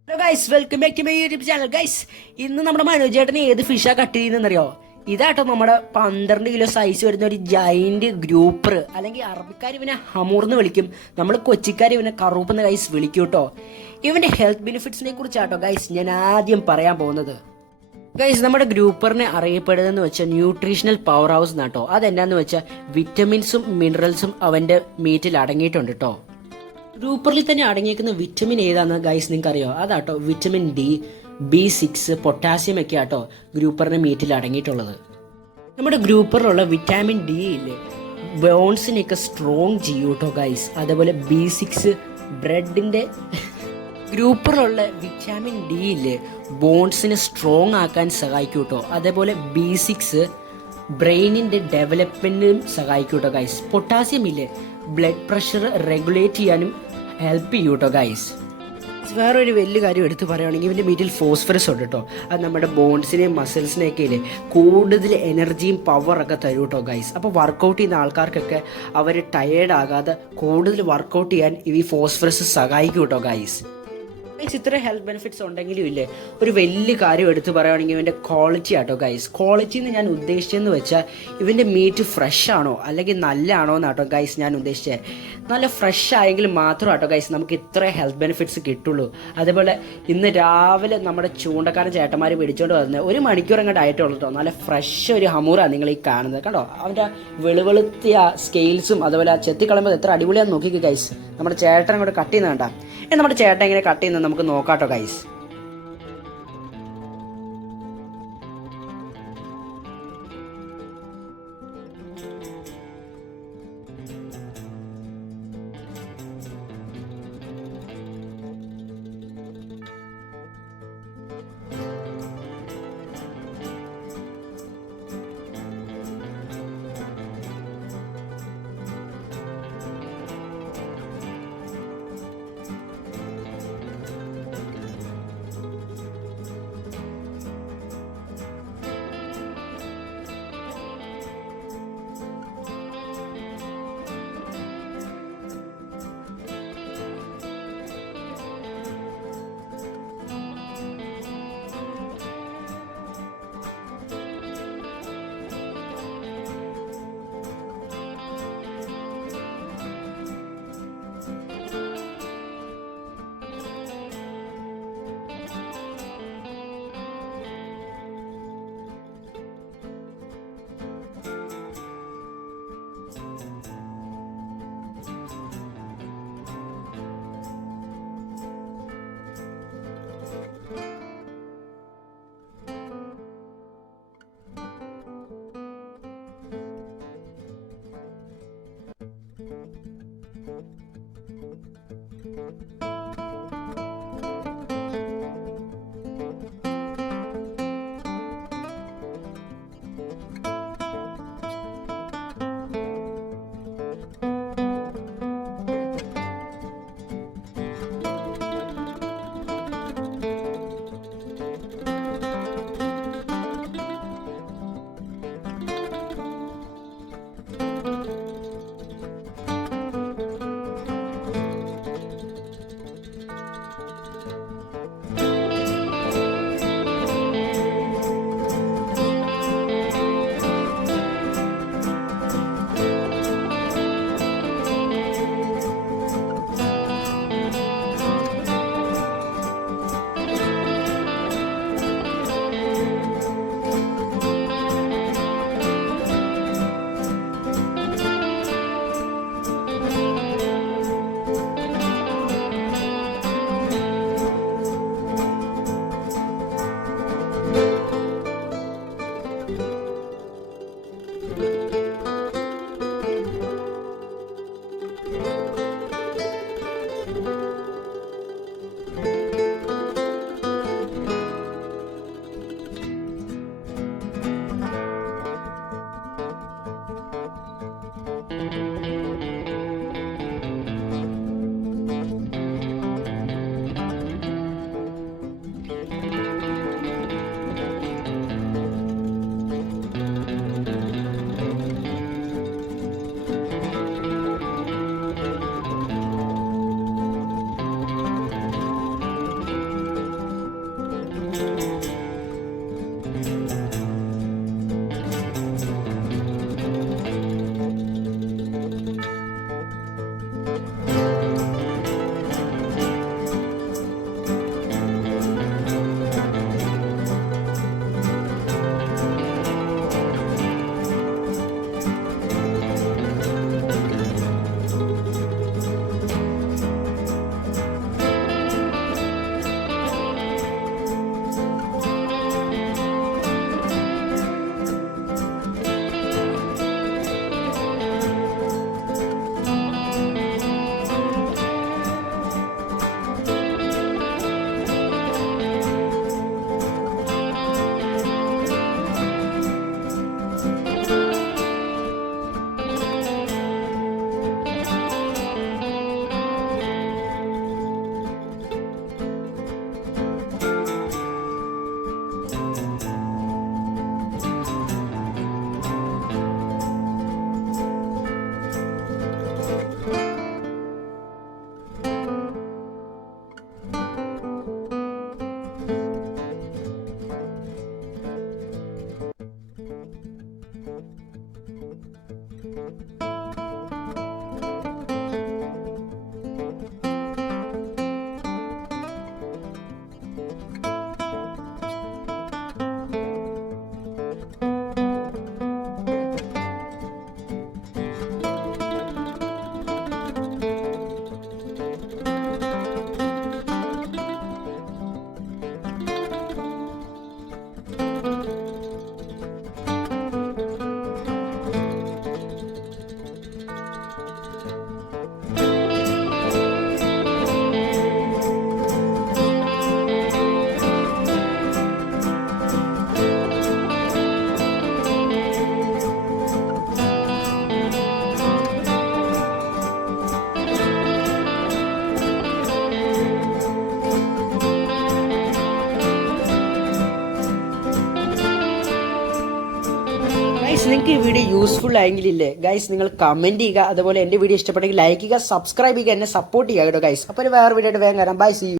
Hello guys, welcome back to my YouTube channel. Guys, ഇന്ന് നമ്മുടെ മനോജേട്ടന് ഏത് ഫിഷാ കട്ട് ചെയ്യുന്നറിയോ? ഇതാട്ടോ നമ്മുടെ 12 കിലോ സൈസ് വരുന്ന ഒരു ജൈന്റ് ഗ്രൂപ്പർ, അല്ലെങ്കിൽ അറബിക്കാർ ഇവനെ ഹമൂർ എന്ന് വിളിക്കും, നമ്മൾ കൊച്ചിക്കാർ ഇവനെ കറൂപ്പ് എന്ന് ഗൈസ് വിളിക്കും കേട്ടോ. ഇവന്റെ ഹെൽത്ത് ബെനിഫിറ്റ്സിനെ കുറിച്ചാട്ടോ ഗൈസ് ഞാൻ ആദ്യം പറയാൻ പോകുന്നത്. ഗൈസ്, നമ്മുടെ ഗ്രൂപ്പറിനെ അറിയപ്പെടുന്നതെന്ന് വെച്ചാൽ ന്യൂട്രീഷണൽ പവർ ഹൗസ് എന്നാട്ടോ. അതെന്നാന്ന് വെച്ചാൽ വിറ്റമിൻസും മിനറൽസും അവന്റെ മീറ്റിൽ അടങ്ങിയിട്ടുണ്ട് കേട്ടോ. ഗ്രൂപ്പറിൽ തന്നെ അടങ്ങിയിരിക്കുന്ന വിറ്റമിൻ ഏതാണെന്ന് ഗൈസ് നിങ്ങൾക്ക് അറിയോ? അതാട്ടോ വിറ്റമിൻ ഡി, B6, പൊട്ടാസ്യം ഒക്കെ ആട്ടോ ഗ്രൂപ്പറിന്റെ മീറ്റിൽ അടങ്ങിയിട്ടുള്ളത്. നമ്മുടെ ഗ്രൂപ്പറിലുള്ള വിറ്റാമിൻ ഡി ഇല്ലേ, ബോൺസിനെയൊക്കെ സ്ട്രോങ് ചെയ്യും കേട്ടോ ഗൈസ്. അതേപോലെ B6 ബ്രെഡിന്റെ ഗ്രൂപ്പറിലുള്ള വിറ്റാമിൻ ഡി ഇല്ലേ, ബോൺസിനെ സ്ട്രോങ് ആക്കാൻ സഹായിക്കും കേട്ടോ. അതേപോലെ B6 ബ്രെയിനിന്റെ ഡെവലപ്മെന്റിനും സഹായിക്കും കേട്ടോ ഗൈസ്. പൊട്ടാസ്യം ഇല്ലേ, ബ്ലഡ് പ്രഷർ റെഗുലേറ്റ് ചെയ്യാനും ഹെൽപ്പ് ചെയ്യും കേട്ടോ ഗൈസ്. വേറൊരു വലിയ കാര്യം എടുത്ത് പറയുകയാണെങ്കിൽ ഇവൻ്റെ മീറ്റിൽ ഫോസ്ഫറസ് ഉണ്ട് കേട്ടോ. അത് നമ്മുടെ ബോൺസിനെയും മസിൽസിനെയൊക്കെ ഇല്ലേ കൂടുതൽ എനർജിയും പവറൊക്കെ തരും കേട്ടോ ഗൈസ്. അപ്പോൾ വർക്കൗട്ട് ചെയ്യുന്ന ആൾക്കാർക്കൊക്കെ അവർ ടയേർഡ് ആകാതെ കൂടുതൽ വർക്കൗട്ട് ചെയ്യാൻ ഈ ഫോസ്ഫറസ് സഹായിക്കും കേട്ടോ ഗൈസ്. ഇത്ര ഹെൽത്ത് ബെനിഫിറ്റ്സ് ഉണ്ടെങ്കിലും ഇല്ലേ, ഒരു വലിയ കാര്യം എടുത്ത് പറയുകയാണെങ്കിൽ ഇവൻ്റെ ക്വാളിറ്റി ആട്ടോ ഗൈസ്. ക്വാളിറ്റി എന്ന് ഞാൻ ഉദ്ദേശിച്ചതെന്ന് വെച്ചാൽ ഇവൻ്റെ മീറ്റ് ഫ്രഷ് ആണോ അല്ലെങ്കിൽ നല്ലതാണോ എന്നാട്ടോ ഗൈസ് ഞാൻ ഉദ്ദേശിച്ചത്. നല്ല ഫ്രഷ് ആയെങ്കിൽ മാത്രം ആട്ടോ ഗൈസ് നമുക്ക് ഇത്ര ഹെൽത്ത് ബെനിഫിറ്റ്സ് കിട്ടുള്ളൂ. അതേപോലെ ഇന്ന് രാവിലെ നമ്മുടെ ചൂണ്ടക്കാരൻ ചേട്ടന്മാർ പിടിച്ചുകൊണ്ട് വന്നത് 1 മണിക്കൂർ അങ്ങോട്ട് ആയിട്ടുള്ളൂ കേട്ടോ. നല്ല ഫ്രഷ് ഒരു ഹമൂറാണ് നിങ്ങൾ ഈ കാണുന്നത് കണ്ടോ. അവൻ്റെ വെളുവെളുത്തിയ സ്കെയിൽസും അതുപോലെ ചെത്തിക്കളയുമ്പോൾ എത്ര അടിപൊളിയാന്ന് നോക്കിക്കോ ഗൈസ്. നമ്മുടെ ചേട്ടൻ അങ്ങോട്ട് കട്ട് ചെയ്യുന്നത് കണ്ടാ. നമ്മുടെ ചേട്ടൻ എങ്ങനെ കട്ട് ചെയ്യുന്നത് നമുക്ക് നോക്കാട്ടോ ഗൈസ്. നിങ്ങൾക്ക് ഈ വീഡിയോ യൂസ്ഫുൾ ആയെങ്കിലില്ലേ ഗൈസ് നിങ്ങൾ കമന്റ് ചെയ്യുക, അതുപോലെ എൻ്റെ വീഡിയോ ഇഷ്ടപ്പെട്ടെങ്കിൽ ലൈക്ക് ചെയ്യുക, സബ്സ്ക്രൈബ് ചെയ്യുക, എന്നെ സപ്പോർട്ട് ചെയ്യുക കേട്ടോ ഗൈസ്. അപ്പോൾ വേറെ വീഡിയോ ആയിട്ട് വേഗം വരാം. Bye, see U.